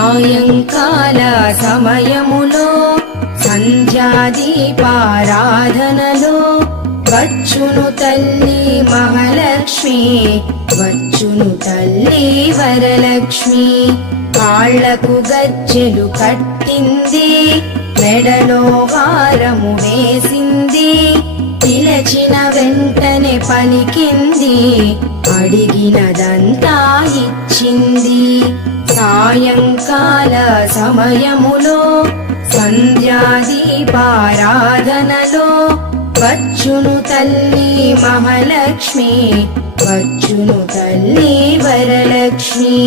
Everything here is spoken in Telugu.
సాయంకాల సమయములో సంధ్యాదీపారాధనలో వచ్చును తల్లి మహాలక్ష్మి, వచ్చును తల్లి వరలక్ష్మి. కాళ్లకు గజ్జెలు కట్టింది, మెడలో హారము వేసింది, పిలచిన వెంటనే పలికింది, అడిగినదంతా ఇచ్చింది. సాయంకాల సమయములో సంధ్యాదీపారాధనలో వచ్చును తల్లి మహాలక్ష్మి, వచ్చును తల్లి వరలక్ష్మి.